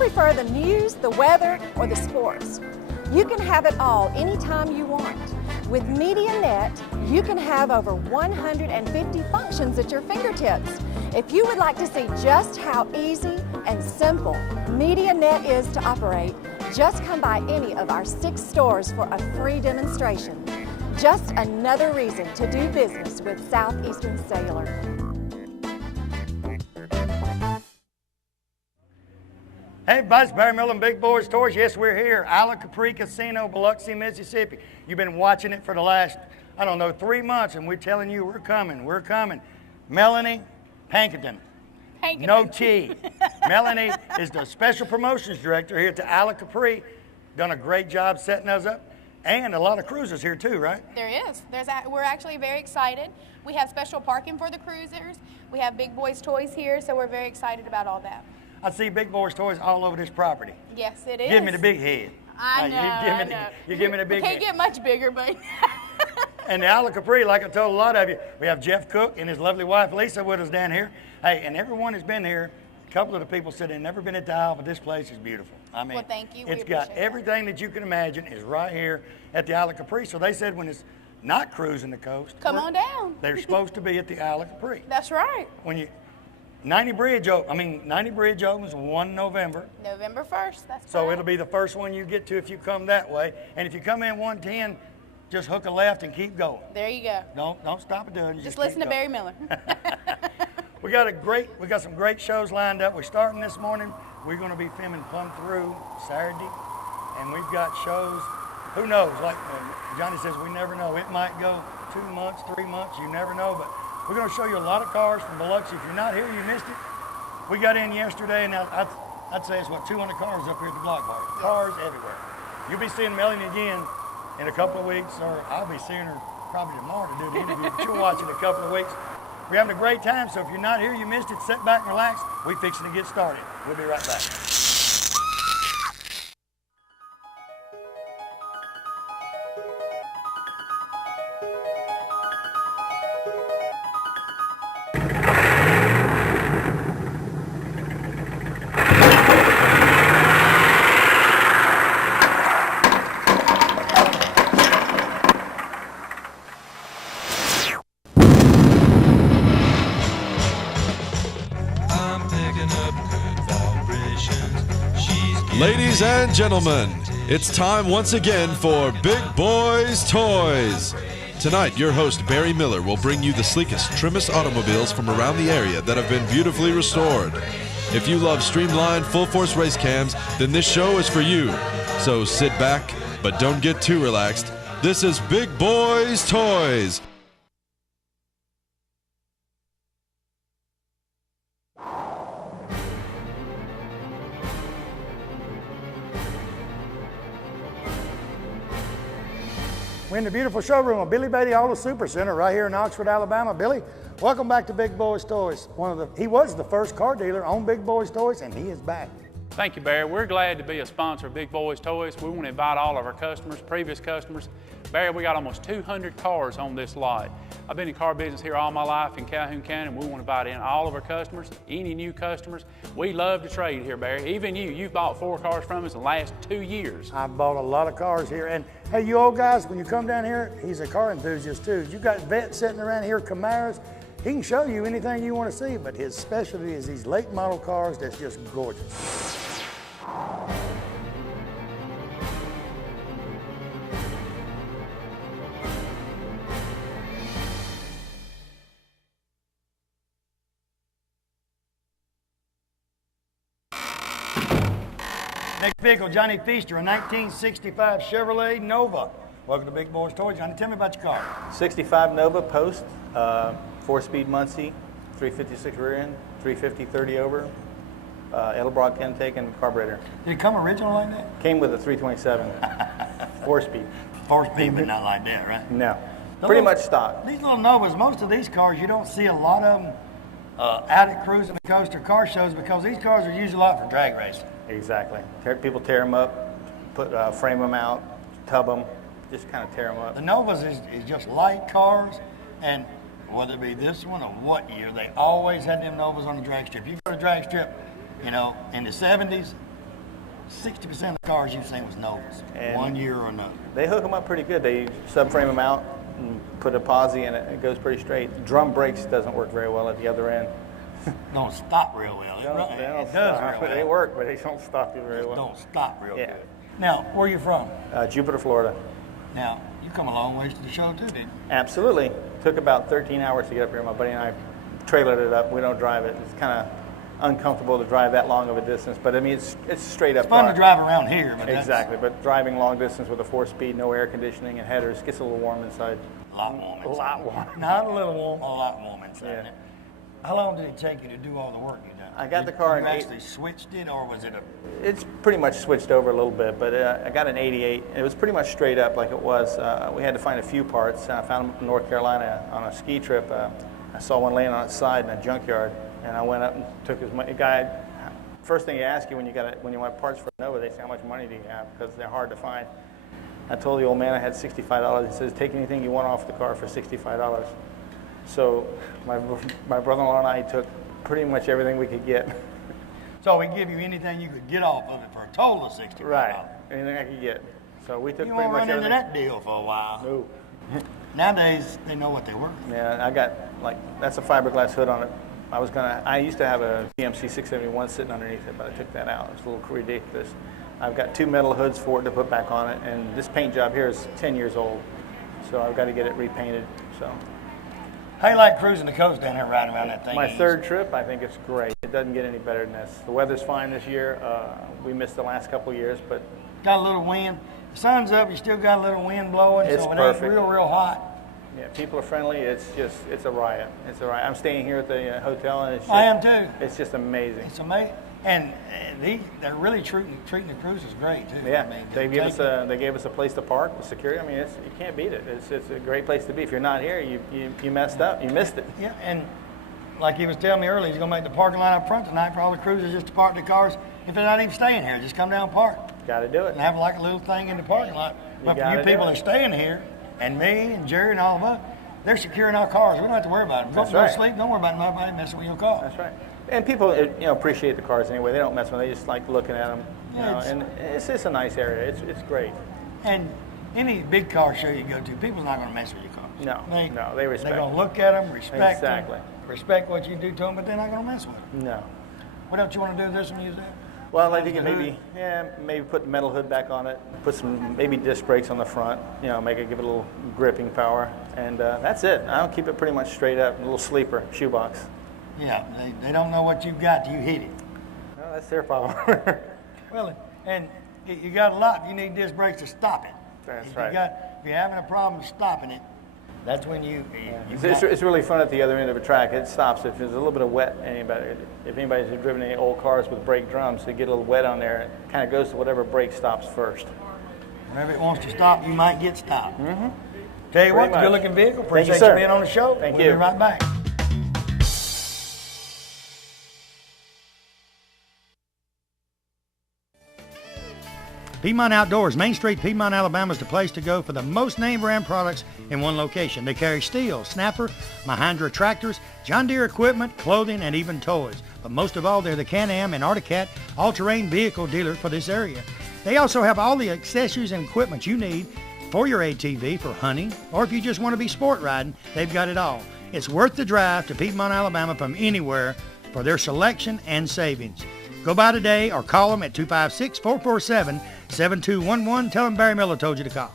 prefer the news, the weather, or the sports? You can have it all anytime you want. With MediaNet, you can have over 150 functions at your fingertips. If you would like to see just how easy and simple MediaNet is to operate, just come by any of our 6 stores for a free demonstration. Just another reason to do business with Southeastern Cellular. Hey everybody, it's Barry Miller and Big Boyz Toyz. Yes, we're here, Isla Capri Casino, Biloxi, Mississippi. You've been watching it for the last, 3 months, and we're telling you we're coming, we're coming. Melanie Pankerton. No T. Melanie is the Special Promotions Director here at the Isla Capri. Done a great job setting us up. And a lot of cruisers here too, right? There is. We're actually very excited. We have special parking for the cruisers. We have Big Boyz Toyz here, so we're very excited about all that. I see Big Boyz Toyz all over this property. Yes, it is. Give me the big head. I know. You give me the big head. Can't get much bigger, but... And the Isla Capri, like I told a lot of you, we have Jeff Cook and his lovely wife Lisa with us down here. Hey, and everyone has been here. A couple of the people said they've never been at the Isle, but this place is beautiful. I mean, well, thank you. It's got everything that you can imagine is right here at the Isla Capri. So they said when it's not cruising the coast, come on down. They're supposed to be at the Isla Capri. That's right. When 90 Bridge opens 1 November. November 1st, that's So right. it'll be the first one you get to if you come that way. And if you come in 110, just hook a left and keep going. There you go. Don't stop it doing. Just listen to Barry Miller. We got some great shows lined up. We're starting this morning. We're going to be filming Plumb Through Saturday, and we've got shows. Who knows? Like Johnny says, we never know. It might go 2 months, 3 months. You never know. But we're going to show you a lot of cars from Biloxi. If you're not here, you missed it. We got in yesterday, and I'd say it's 200 cars up here at the block party. Cars everywhere. You'll be seeing Melanie again in a couple of weeks, or I'll be seeing her probably tomorrow to do the interview. But you'll watch it in a couple of weeks. We're having a great time, so if you're not here, you missed it, sit back and relax. We're fixing to get started. We'll be right back. Ladies and gentlemen, it's time once again for Big Boyz Toyz. Tonight, your host Barry Miller will bring you the sleekest, trimmest automobiles from around the area that have been beautifully restored. If you love streamlined, full-force race cams, then this show is for you. So sit back, but don't get too relaxed. This is Big Boyz Toyz. We're in the beautiful showroom of Billy Beatty Auto Super Center right here in Oxford, Alabama. Billy, welcome back to Big Boyz Toyz. He was the first car dealer on Big Boyz Toyz, and he is back. Thank you, Barry. We're glad to be a sponsor of Big Boyz Toyz. We want to invite all of our customers, previous customers. Barry, we got almost 200 cars on this lot. I've been in car business here all my life in Calhoun County, and we want to invite in all of our customers, any new customers. We love to trade here, Barry. Even you've bought 4 cars from us in the last 2 years. I've bought a lot of cars here, and hey, you old guys, when you come down here, he's a car enthusiast too. You got vets sitting around here, Camaros. He can show you anything you want to see, but his specialty is these late model cars that's just gorgeous. Next vehicle, Johnny Feaster, a 1965 Chevrolet Nova. Welcome to Big Boyz Toyz. Johnny, tell me about your car. 65 Nova Post, 4-speed Muncie, 356 rear end, 350 30 over, Edelbrock intake and carburetor. Did it come original like that? Came with a 327, 4-speed. 4-speed, but not like that, right? No, pretty much stock. These little Novas, most of these cars, you don't see a lot of them out at cruising the coast or car shows because these cars are used a lot for drag racing. Exactly. People tear them up, frame them out, tub them, just kind of tear them up. The Novas is just light cars, and whether it be this one or what year, they always had them Novas on the drag strip. You go to drag strip, in the 70s, 60% of the cars you've seen was Novas, And one year or another. They hook them up pretty good. They subframe them out and put a posi in it. It goes pretty straight. Drum brakes doesn't work very well at the other end. Don't stop real well. They don't It does stop. real well. They work, but they don't stop you very well. Don't stop real Yeah. good. Now, where you from? Jupiter, Florida. Now, you come a long ways to the show too, didn't you? Absolutely. Took about 13 hours to get up here. My buddy and I trailered it up. We don't drive it. It's kind of uncomfortable to drive that long of a distance, but I mean, it's straight up. It's fun car. to drive around here, but Exactly, but driving long distance with a 4-speed, no air conditioning and headers, gets a little warm inside. a lot warm. A lot warm. Not a little warm, a lot warm inside. Yeah. There. How long did it take you to do all the work you done? I got the car You in actually switched it, or was it a? It's pretty much switched over a little bit, but I got an 88. It was pretty much straight up like it was. We had to find a few parts. I found them in North Carolina on a ski trip. I saw one laying on its side in a junkyard, and I went up and took his money. Guy, first thing you ask you when you want parts for a Nova, they say how much money do you have, because they're hard to find. I told the old man I had $65. He says, take anything you want off the car for $65. So my brother-in-law and I took pretty much everything we could get. So we give you anything you could get off of it for a total of $65. Right. Anything I could get. So we took You pretty won't much run into everything. that deal for a while. No. Nowadays, they know what they're worth. Yeah, I got that's a fiberglass hood on it. I used to have a GMC 671 sitting underneath it, but I took that out. It's a little ridiculous. I've got 2 metal hoods for it to put back on it, and this paint job here is 10 years old, so I've got to get it repainted. So How you like cruising the coast down here riding around that thing? my third trip, I think it's great. It doesn't get any better than this. The weather's fine this year. We missed the last couple of years, but Got a little wind. The sun's up, you still got a little wind blowing, It's so it perfect. ain't real hot. yeah, people are friendly. It's a riot. It's a riot. I'm staying here at the hotel, and it's just, I am too. It's just amazing. It's amazing. And they're really treating the cruisers great too. Yeah, I mean, they gave us a place to park with security. I mean, you can't beat it. It's a great place to be. If you're not here, you messed up. You missed it. Yeah, and like he was telling me earlier, he's gonna make the parking lot up front tonight for all the cruisers just to park their cars. If they're not even staying here, just come down and park Got to do it. and have like a little thing in the parking lot. But for gotta you do people it. that are staying here, and me and Jerry and all of us, they're securing our cars. We don't have to worry about them. That's Go right. to sleep. Don't worry about nobody messing with your car. That's right. And people, appreciate the cars anyway. They don't mess with them. They just like looking at them. Yeah, And it's a nice area. It's great. And any big car show you go to, people's not going to mess with your cars. No, they respect They're going to look at them, respect Exactly. them, respect what you do to them, but they're not going to mess with them. No. What else you want to do with this one, use that? Well, I'd like to get The hood. maybe put the metal hood back on it. Put some maybe disc brakes on the front. give it a little gripping power, and that's it. I'll keep it pretty much straight up. A little sleeper shoebox. Yeah, they don't know what you've got till you hit it. Well, that's their problem. Well, and you got a lot. You need disc brakes to stop it. That's If right. If you're having a problem stopping it, that's when you It's really fun at the other end of a track. It stops if there's a little bit of wet. If anybody's driven any old cars with brake drums, they get a little wet on there. It kind of goes to whatever brake stops first. whenever it wants to stop, you might get stopped. Mm-hmm. Tell you what, Pretty good much. looking vehicle. Thank you, Appreciate sir. you being on the show. Thank We'll you. be right back. Piedmont Outdoors, Main Street, Piedmont, Alabama is the place to go for the most name brand products in one location. They carry Steel, Snapper, Mahindra tractors, John Deere equipment, clothing, and even toys. But most of all, they're the Can-Am and Arctic all-terrain vehicle dealer for this area. They also have all the accessories and equipment you need for your ATV for hunting, or if you just want to be sport riding, they've got it all. It's worth the drive to Piedmont, Alabama from anywhere for their selection and savings. Go by today or call them at 256-447-7211. Tell them Barry Miller told you to call.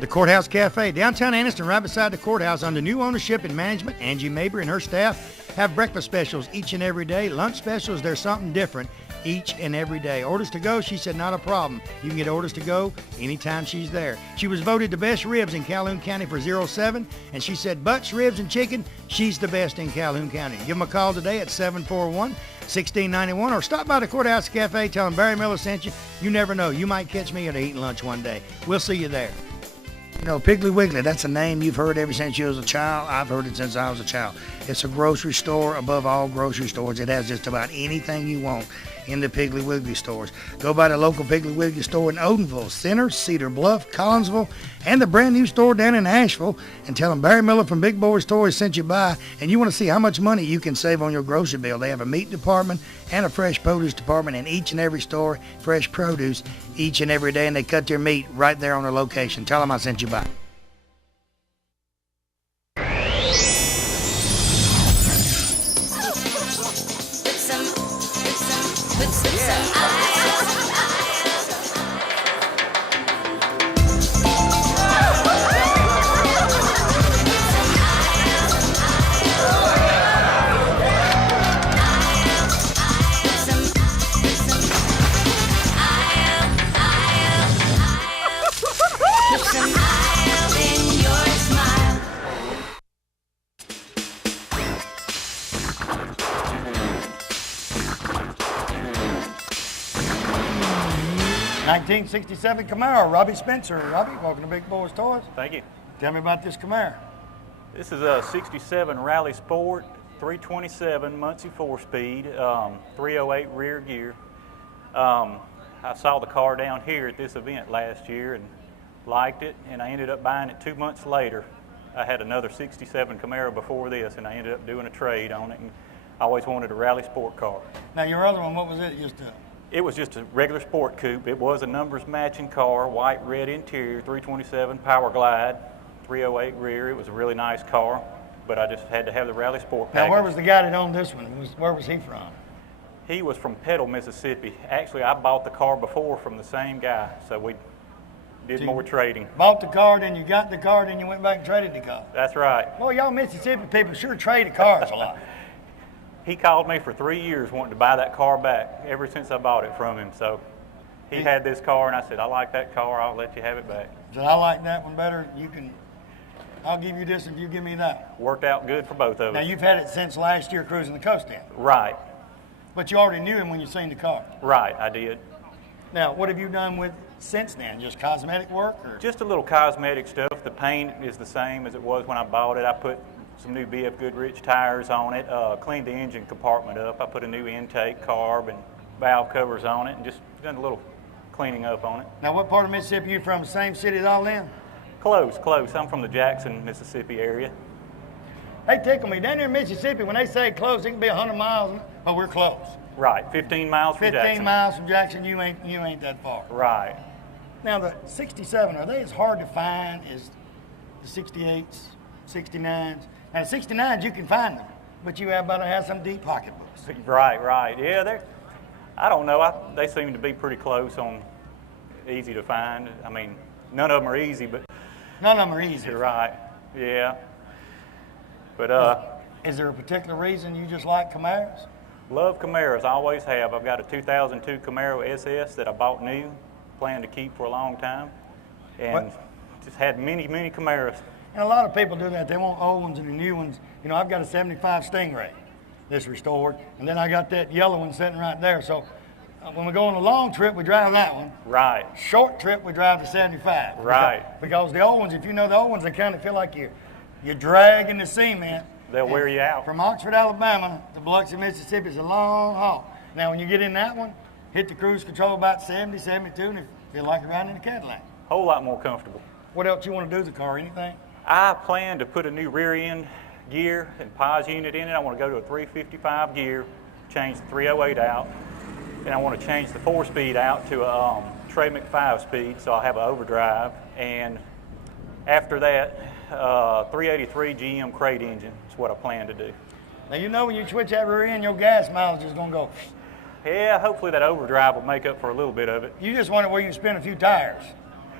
The Courthouse Cafe, downtown Anniston, right beside the courthouse, under new ownership and management. Angie Mabry and her staff have breakfast specials each and every day. Lunch specials, there's something different each and every day. Orders to go, she said, not a problem. You can get orders to go anytime she's there. She was voted the best ribs in Calhoun County for 07, and she said butts, ribs, and chicken, she's the best in Calhoun County. Give them a call today at 741-1691, or stop by the Courthouse Cafe, tell them Barry Miller sent you. You never know, you might catch me at eating lunch one day. We'll see you there. You know, Piggly Wiggly, that's a name you've heard ever since you was a child. I've heard it since I was a child. It's a grocery store above all grocery stores. It has just about anything you want. in the Piggly Wiggly stores. Go by the local Piggly Wiggly store in Odenville, Center, Cedar Bluff, Collinsville, and the brand new store down in Asheville, and tell them Barry Miller from Big Boyz Toys sent you by, and you want to see how much money you can save on your grocery bill. They have a meat department and a fresh produce department in each and every store, fresh produce each and every day, and they cut their meat right there on their location. Tell them I sent you by. '67 Camaro, Robbie Spencer. Robbie, welcome to Big Boyz Toys. Thank you. Tell me about this Camaro. This is a 67 Rally Sport, 327 Muncie 4-speed, 308 rear gear. I saw the car down here at this event last year and liked it, and I ended up buying it 2 months later. I had another 67 Camaro before this, and I ended up doing a trade on it, and I always wanted a Rally Sport car. Now, your other one, what was it? It was just a regular sport coupe. It was a numbers matching car, white, red interior, 327 Power Glide, 308 rear. It was a really nice car, but I just had to have the Rally Sport package. Now, where was the guy that owned this one? Where was he from? He was from Petal, Mississippi. Actually, I bought the car before from the same guy, so we did more trading. Bought the car, then you got the car, then you went back and traded the car. That's right. Boy, y'all Mississippi people sure trade the cars a lot. He called me for 3 years wanting to buy that car back ever since I bought it from him. So he had this car, and I said, I like that car. I'll let you have it back. So I like that one better. I'll give you this if you give me that. Worked out good for both of us. Now, you've had it since last year cruising the coast then. Right. But you already knew him when you seen the car. Right, I did. Now, what have you done with since then? Just cosmetic work? Or? Just a little cosmetic stuff. The paint is the same as it was when I bought it. I put some new BF Goodrich tires on it, cleaned the engine compartment up. I put a new intake, carb, and valve covers on it, and just done a little cleaning up on it. Now, what part of Mississippi are you from? The same city as all them? Close, close. I'm from the Jackson, Mississippi area. They tickle me. Down there in Mississippi, when they say close, it can be 100 miles, but we're close. Right, 15 miles from Jackson. 15 miles from Jackson, you ain't that far. Right. Now, the 67, are they as hard to find as the 68s, 69s? Now, the 69s, you can find them, but you better have some deep pocketbooks. Right, right. Yeah, I don't know. They seem to be pretty close on easy to find. I mean, none of them are easy, but... None of them are easy. Right, yeah. But, Is there a particular reason you just like Camaros? Love Camaros, I always have. I've got a 2002 Camaro SS that I bought new, plan to keep for a long time, and just had many, many Camaros. And a lot of people do that. They want old ones and the new ones. You know, I've got a 75 Stingray that's restored, and then I got that yellow one sitting right there. So when we go on a long trip, we drive that one. Right. Short trip, we drive the 75. Right. Because the old ones, if you know the old ones, they kind of feel like you're dragging the cement. They'll wear you out. From Oxford, Alabama to Biloxi, Mississippi is a long haul. Now, when you get in that one, hit the cruise control about 70, 72, and you feel like you're riding in a Cadillac. Whole lot more comfortable. What else you want to do to the car? Anything? I plan to put a new rear end gear and pause unit in it. I want to go to a 355 gear, change the 308 out, and I want to change the 4-speed out to a Trey-Mc 5-speed, so I'll have an overdrive. And after that, 383 GM crate engine is what I plan to do. Now, you know when you switch that rear end, your gas mileage is going to go. Yeah, hopefully that overdrive will make up for a little bit of it. You just wonder where you can spin a few tires,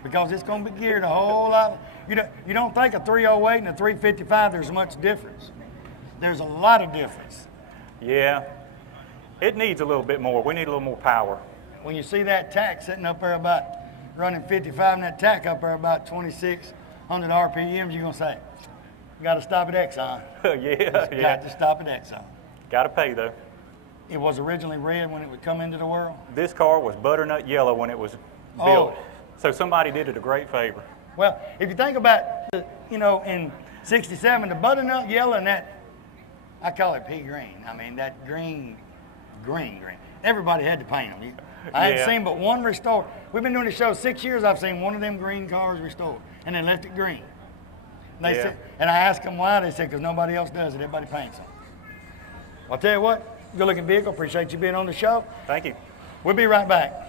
because it's going to be geared a whole lot. You don't think a 308 and a 355 there's much difference. There's a lot of difference. Yeah, it needs a little bit more. We need a little more power. When you see that tack sitting up there about running 55 and that tack up there about 2,600 RPMs, you're going to say, got to stop at Exxon. Yeah. Got to stop at Exxon. Got to pay, though. It was originally red when it would come into the world? This car was butternut yellow when it was built. So somebody did it a great favor. Well, if you think about, in 67, the butternut yellow and that, I call it pea green. I mean, that green green. Everybody had to paint them. I hadn't seen but one restored. We've been doing the show 6 years. I've seen one of them green cars restored, and they left it green. And they said, and I asked them why. They said, because nobody else does it. Everybody paints them. I'll tell you what, good looking vehicle. Appreciate you being on the show. Thank you. We'll be right back.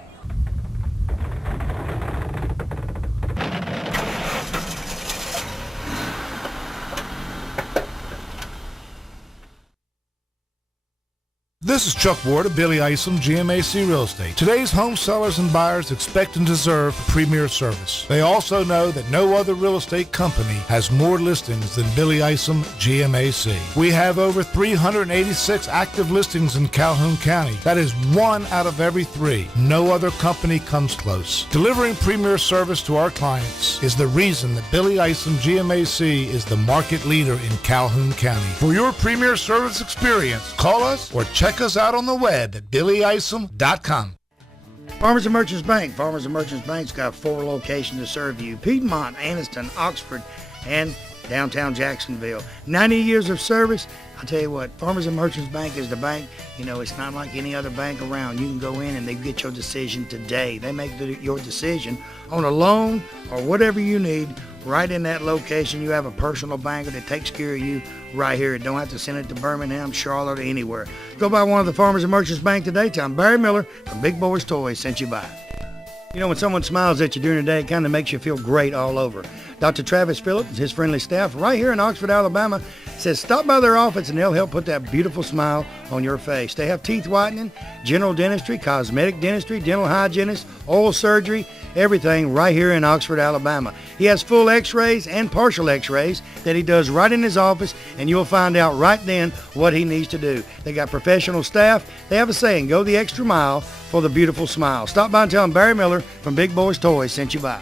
This is Chuck Ward of Billy Isom, GMAC Real Estate. Today's home sellers and buyers expect and deserve premier service. They also know that no other real estate company has more listings than Billy Isom, GMAC. We have over 386 active listings in Calhoun County. That is 1 out of every 3. No other company comes close. Delivering premier service to our clients is the reason that Billy Isom, GMAC is the market leader in Calhoun County. For your premier service experience, call us or check us out on the web at billyisom.com. Farmers and Merchants Bank. Farmers and Merchants Bank's got 4 locations to serve you: Piedmont, Anniston, Oxford, and downtown Jacksonville. 90 years of service. I'll tell you what, Farmers and Merchants Bank is the bank. You know, it's not like any other bank around. You can go in and they get your decision today. They make your decision on a loan or whatever you need right in that location. You have a personal banker that takes care of you right here. Don't have to send it to Birmingham, Charlotte, or anywhere. Go by one of the Farmers and Merchants Bank today. Tell them Barry Miller from Big Boyz Toys sent you by. You know, when someone smiles at you during the day, it kind of makes you feel great all over. Dr. Travis Phillips and his friendly staff right here in Oxford, Alabama, says stop by their office and they'll help put that beautiful smile on your face. They have teeth whitening, general dentistry, cosmetic dentistry, dental hygienist, oral surgery, everything right here in Oxford, Alabama. He has full x-rays and partial x-rays that he does right in his office, and you'll find out right then what he needs to do. They got professional staff. They have a saying, go the extra mile for the beautiful smile. Stop by and tell them Barry Miller from Big Boyz Toys sent you by.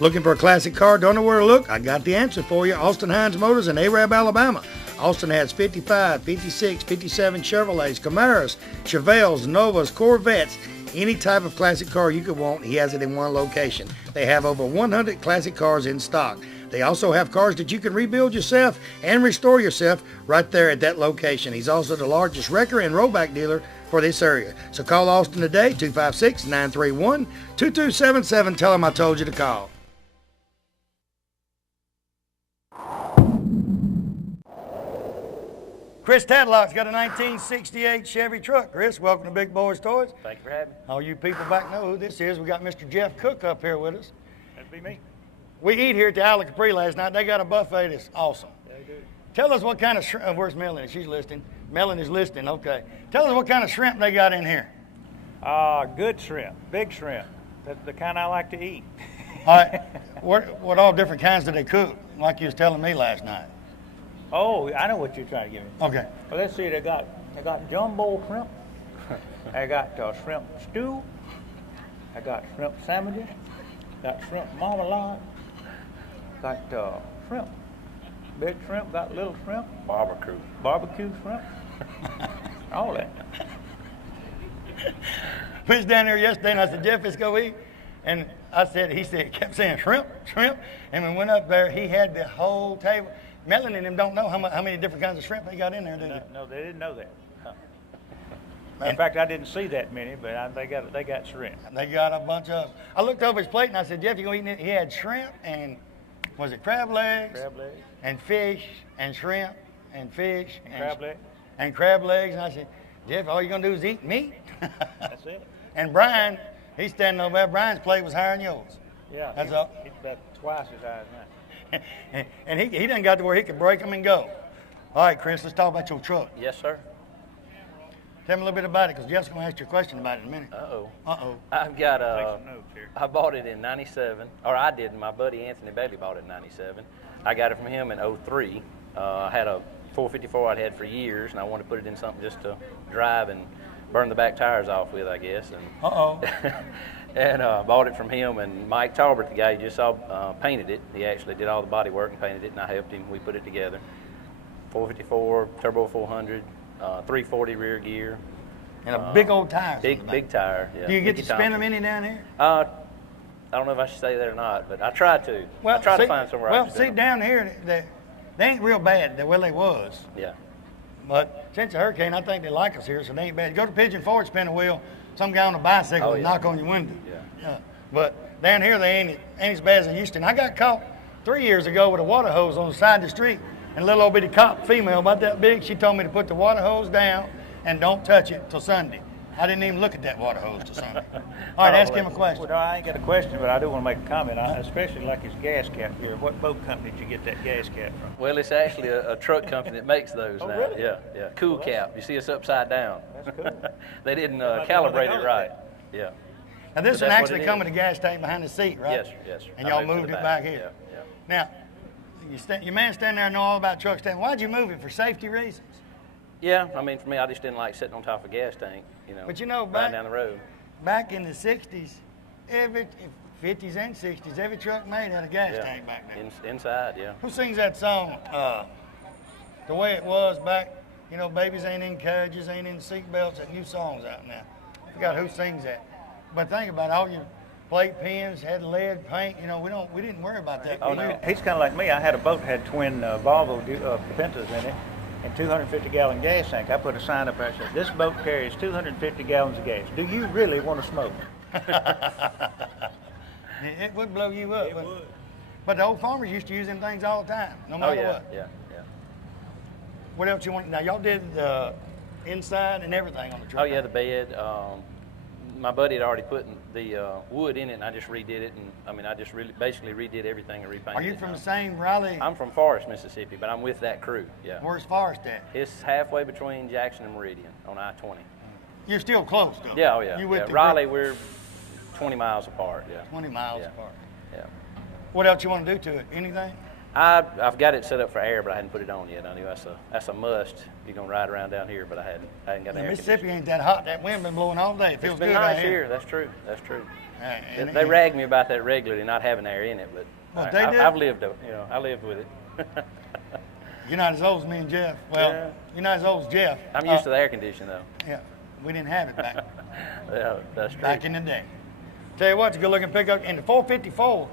Looking for a classic car? Don't know where to look? I got the answer for you. Austin Hines Motors in Arab, Alabama. Austin has 55, 56, 57 Chevrolets, Camaros, Chevelles, Novas, Corvettes. Any type of classic car you could want, he has it in one location. They have over 100 classic cars in stock. They also have cars that you can rebuild yourself and restore yourself right there at that location. He's also the largest wrecker and rollback dealer for this area. So call Austin today, 256-931-2277. Tell him I told you to call. Chris Tadlock's got a 1968 Chevy truck. Chris, welcome to Big Boyz Toys. Thank you for having me. All you people back know who this is. We got Mr. Jeff Cook up here with us. That'd be me. We eat here at the Isle Capri last night. They got a buffet that's awesome. Yeah, they do. Tell us what kind of shrimp. Where's Melanie? She's listening. Melanie is listening. Okay. Tell us what kind of shrimp they got in here. Good shrimp, big shrimp. That's the kind I like to eat. All right. What all different kinds do they cook? Like you was telling me last night. Oh, I know what you're trying to give me. Okay. Well, let's see. They got jumbo shrimp. I got shrimp stew. I got shrimp sandwiches. Got shrimp marmalade. Got shrimp. Big shrimp. Got little shrimp. Barbecue shrimp. All that. We was down there yesterday, and I said, Jeff, let's go eat. And he kept saying shrimp. And we went up there. He had the whole table. Melanie and them don't know how many different kinds of shrimp they got in there, do they? No, they didn't know that. In fact, I didn't see that many, but they got shrimp. They got a bunch of. I looked over his plate and I said, Jeff, you gonna eat it? He had shrimp and was it crab legs? Crab legs. And fish and shrimp and fish and crab legs. And crab legs. And I said, Jeff, all you're gonna do is eat meat. That's it. And Brian, he's standing over there. Brian's plate was higher than yours. Yeah. That's all. He's about twice as high as mine. And he done got to where he could break them and go. All right, Chris, let's talk about your truck. Yes, sir. Tell me a little bit about it, because Jeff's going to ask you a question about it in a minute. Uh-oh. I've got I bought it in 97, or I did. My buddy Anthony Bailey bought it in 97. I got it from him in 03. I had a 454 I'd had for years, and I wanted to put it in something just to drive and burn the back tires off with, I guess. And and bought it from him, and Mike Talbert, the guy you just saw, painted it. He actually did all the body work and painted it, and I helped him. We put it together. 454, turbo 400, 340 rear gear. And a big old tire. Big tire, yeah. Do you get to spin them any down here? I don't know if I should say that or not, but I try to. Well, I try to find somewhere I can see, down here, they ain't real bad the way they was. Yeah. But since the hurricane, I think they like us here, so they ain't bad. Go to Pigeon Forge, spin a wheel, some guy on a bicycle will knock on your window. Yeah. But down here, they ain't as bad as they used to. And I got caught 3 years ago with a water hose on the side of the street, and a little old bitty cop female about that big, she told me to put the water hose down and don't touch it till Sunday. I didn't even look at that water hose till Sunday. All right, ask him a question. Well, no, I ain't got a question, but I do want to make a comment. I especially like his gas cap here. What boat company did you get that gas cap from? Well, it's actually a truck company that makes those now. Really? Yeah. Cool cap. You see us upside down. That's cool. They didn't calibrate it right. Yeah. Now, this But one that's actually what it come is. with a gas tank behind the seat, right? Yes, sir. And I y'all moved moved to the it back. back here. Yeah. Now, your man standing there know all about truck standing. Why'd you move it? For safety reasons? Yeah, I mean, for me, I just didn't like sitting on top of a gas tank, But you know, riding down the road. Back in the 60s, 50s and 60s, every truck made had a gas tank back then. Inside, yeah. Who sings that song, The Way It Was back, babies ain't in carriages, ain't in seat belts, that new song's out now. I forgot who sings that. But think about it, all your plate pins had lead paint, we didn't worry about that. Oh, no. He's kind of like me. I had a boat that had twin Volvo Pentas in it and 250-gallon gas tank. I put a sign up there that said, this boat carries 250 gallons of gas. Do you really want to smoke? It would blow you up. It would. But the old farmers used to use them things all the time, no matter what. Yeah. What else you want? Now, y'all did the inside and everything on the truck. Oh, yeah, the bed. My buddy had already put the wood in it, and I just redid it. And I mean, I just basically redid everything and repainted it. Are you from the same Raleigh? I'm from Forest, Mississippi, but I'm with that crew. Yeah. Where's Forest at? It's halfway between Jackson and Meridian on I-20. You're still close, though. Yeah, oh yeah. You with the Raleigh, group? we're 20 miles apart. Yeah. 20 miles apart. Yeah. What else you want to do to it? Anything? I've got it set up for air, but I hadn't put it on yet. I knew that's a must. You're gonna ride around down here, but I hadn't got the air Mississippi ain't that hot. That wind been blowing all day. It feels It's been good nice out here. That's true. That's true. And They rag me about that regularly, not having air in it, but Well, I've lived I lived with it. You're not as old as me and Jeff. Well, Yeah. you're not as old as Jeff. I'm used to the air conditioning though. Yeah, we didn't have it back Yeah, that's true. back in the day. Tell you what, it's a good looking pickup. And the 454,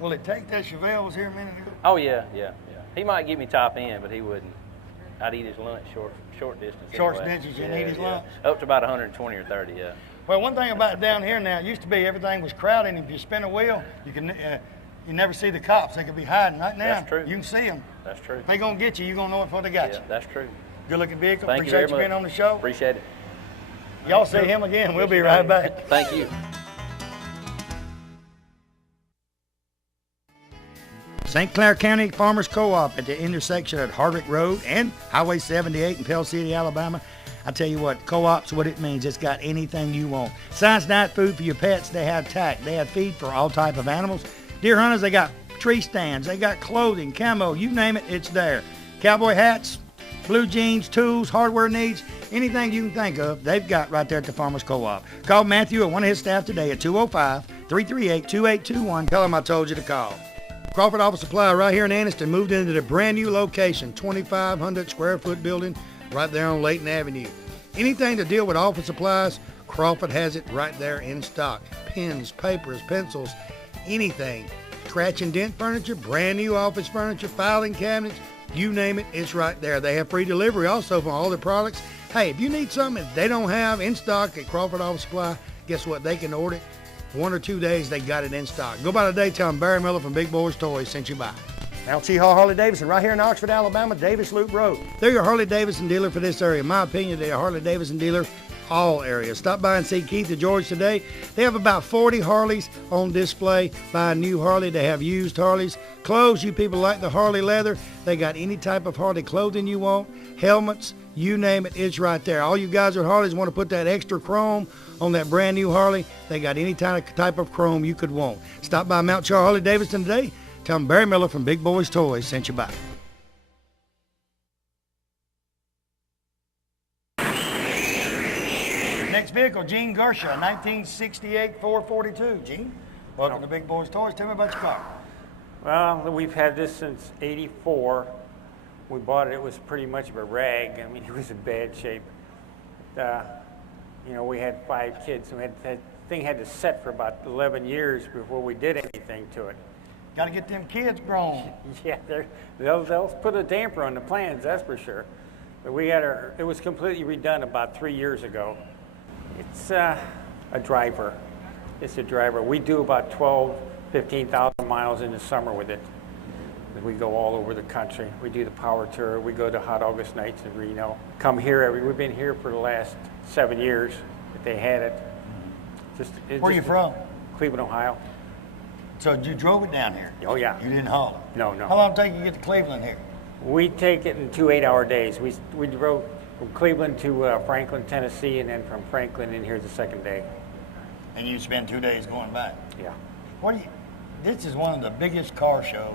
will it take that Chevelle was here a minute ago? Oh yeah. He might give me top end, but he wouldn't. I'd eat his lunch short distance. Short anyway. distance, you'd eat his lunch? Up to about 120 or 30, yeah. Well, one thing about down here now, it used to be everything was crowded. And if you spin a wheel, you never see the cops. They could be hiding. Right now, That's true. you can see them. That's true. If they gonna get you, you're gonna know it before they got Yeah, you. that's true. Good looking vehicle. Thank you Appreciate very you being much. on the show. Appreciate it. Y'all see him again. We'll be right back. Thank you. St. Clair County Farmers Co-op at the intersection at Hardwick Road and Highway 78 in Pell City, Alabama. I tell you what, co-op's what it means. It's got anything you want. Science Night food for your pets. They have tack. They have feed for all type of animals. Deer hunters, they got tree stands. They got clothing, camo, you name it, it's there. Cowboy hats, blue jeans, tools, hardware needs, anything you can think of, they've got right there at the Farmers Co-op. Call Matthew or one of his staff today at 205-338-2821. Tell him I told you to call. Crawford Office Supply right here in Anniston moved into the brand new location, 2,500 square foot building right there on Layton Avenue. Anything to deal with office supplies, Crawford has it right there in stock. Pens, papers, pencils, anything. Scratch and dent furniture, brand new office furniture, filing cabinets, you name it, it's right there. They have free delivery also for all their products. Hey, if you need something that they don't have in stock at Crawford Office Supply, guess what? They can order it. 1 or 2 days, they got it in stock. Go by today, tell them Barry Miller from Big Boyz Toyz sent you by. LT Hall Harley Davidson right here in Oxford, Alabama, Davis Loop Road. They're your Harley Davidson dealer for this area. In my opinion, they're a Harley Davidson dealer all areas. Stop by and see Keith and George today. They have about 40 Harleys on display. Buy a new Harley. They have used Harleys. Clothes, you people like the Harley leather. They got any type of Harley clothing you want. Helmets, you name it, it's right there. All you guys with Harleys want to put that extra chrome on that brand new Harley. They got any type of chrome you could want. Stop by Mount Char Harley Davidson today. Tell them Barry Miller from Big Boyz Toyz sent you by. Next vehicle, Gene Gersha, 1968 442. Gene, welcome to Big Boyz Toyz. Tell me about your car. Well, we've had this since '84. We bought it. It was pretty much of a rag. I mean, it was in bad shape. We had 5 kids, and that thing had to set for about 11 years before we did anything to it. Got to get them kids grown. Yeah, they'll put a damper on the plans, that's for sure. But it was completely redone about 3 years ago. It's a driver. It's a driver. We do about 15,000 miles in the summer with it. We go all over the country. We do the power tour. We go to Hot August Nights in Reno. Come here we've been here for the last 7 years that they had it. Where are you from? Cleveland, Ohio. So you drove it down here? Oh, yeah. You didn't haul it? No, no. How long did it take you to get to Cleveland here? We take it in 2 8-hour days. We drove from Cleveland to Franklin, Tennessee, and then from Franklin in here the second day. And you spend 2 days going back? Yeah. This is one of the biggest car shows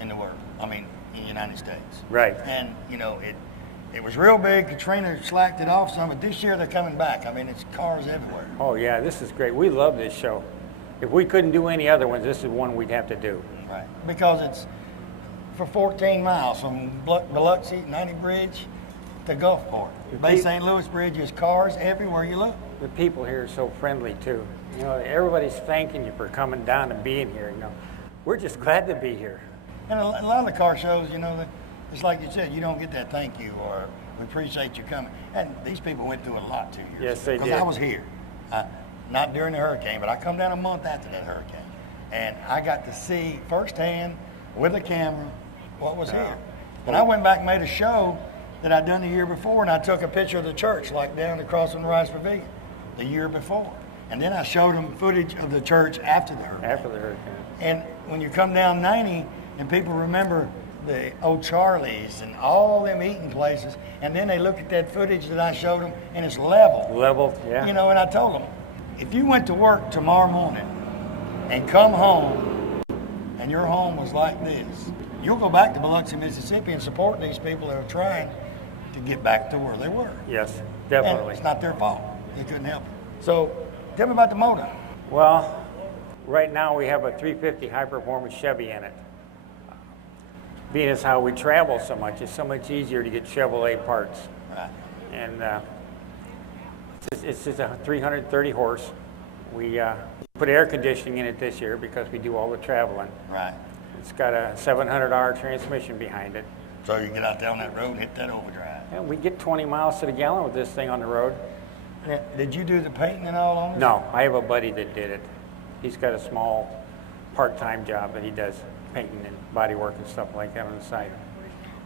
in the world. I mean, in the United States. Right. And, you know, it was real big. Katrina slacked it off some, but this year they're coming back. I mean, it's cars everywhere. Oh, yeah, this is great. We love this show. If we couldn't do any other ones, this is one we'd have to do. Right. Because it's for 14 miles from Biloxi, 90 Bridge to Gulfport. Bay St. Louis Bridge is cars everywhere you look. The people here are so friendly, too. You know, everybody's thanking you for coming down and being here. You know, we're just glad to be here. And a lot of the car shows, you know, it's like you said, you don't get that thank you or we appreciate you coming. And these people went through a lot 2 years ago. Yes, they did. Because I was here, not during the hurricane, but I come down a month after that hurricane. And I got to see firsthand with a camera what was here. And I went back and made a show that I'd done the year before, and I took a picture of the church, like down across from the Rice Pavilion, the year before. And then I showed them footage of the church after the hurricane. After the hurricane. And when you come down 90, and people remember the old Charlie's and all them eating places, and then they look at that footage that I showed them, and it's level. Level, yeah. You know, and I told them, if you went to work tomorrow morning and come home, and your home was like this, you'll go back to Biloxi, Mississippi, and support these people that are trying to get back to where they were. Yes, definitely. And it's not their fault. They couldn't help it. So, tell me about the motor. Well, right now we have a 350 high-performance Chevy in it. Being as how we travel so much, it's so much easier to get Chevrolet parts. Right. And it's just a 330 horse. We put air conditioning in it this year because we do all the traveling. Right. It's got a 700R transmission behind it. So you get out there on that road and hit that overdrive. And we get 20 miles to the gallon with this thing on the road. Yeah. Did you do the painting and all on it? No, I have a buddy that did it. He's got a small part-time job that he does painting and body work and stuff like that on the side.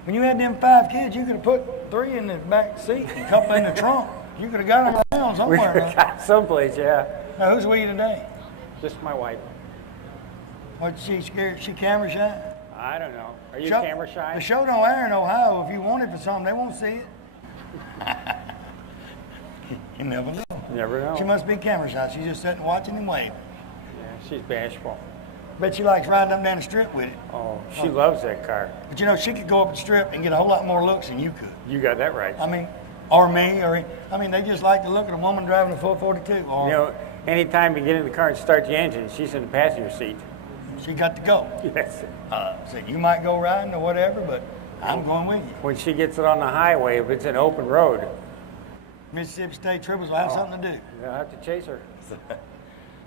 When you had them 5 kids, you could have put 3 in the back seat and a couple in the trunk. You could have got them around somewhere. We could have got someplace, yeah. Now, who's with you today? Just my wife. What's she scared? She camera shy? I don't know. Are you camera shy? The show don't air in Ohio. If you want it for something, they won't see it. You never know. Never know. She must be camera shy. She's just sitting watching him wave. Yeah, she's bashful. Bet she likes riding up and down the strip with it. Oh, she loves that car. But you know, she could go up the strip and get a whole lot more looks than you could. You got that right. I mean, or me, or I mean, they just like to look at a woman driving a 442. Or, you know, anytime you get in the car and start the engine, she's in the passenger seat. She got to go. Yes. So you might go riding or whatever, but I'm going with you. When she gets it on the highway, if it's an open road, Mississippi State Troopers will have something to do. They'll have to chase her.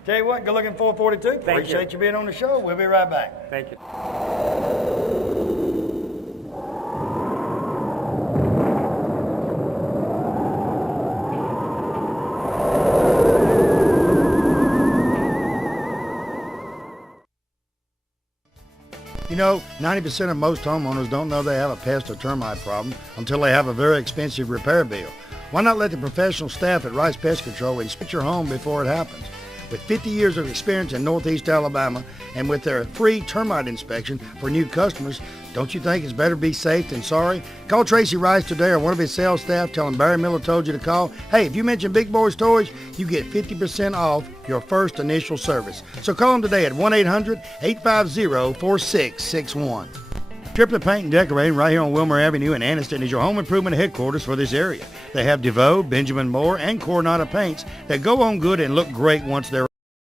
Tell you what, good looking 442. Appreciate you being on the show. We'll be right back. Thank you. You know, 90% of most homeowners don't know they have a pest or termite problem until they have a very expensive repair bill. Why not let the professional staff at Rice Pest Control inspect your home before it happens? With 50 years of experience in Northeast Alabama and with their free termite inspection for new customers, don't you think it's better be safe than sorry? Call Tracy Rice today or one of his sales staff. Tell him Barry Miller told you to call. Hey, if you mention Big Boyz Toys, you get 50% off your first initial service. So call them today at 1-800-850-4661. Triplett Paint and Decorating right here on Wilmer Avenue in Anniston is your home improvement headquarters for this area. They have DeVoe, Benjamin Moore, and Coronado paints that go on good and look great once they're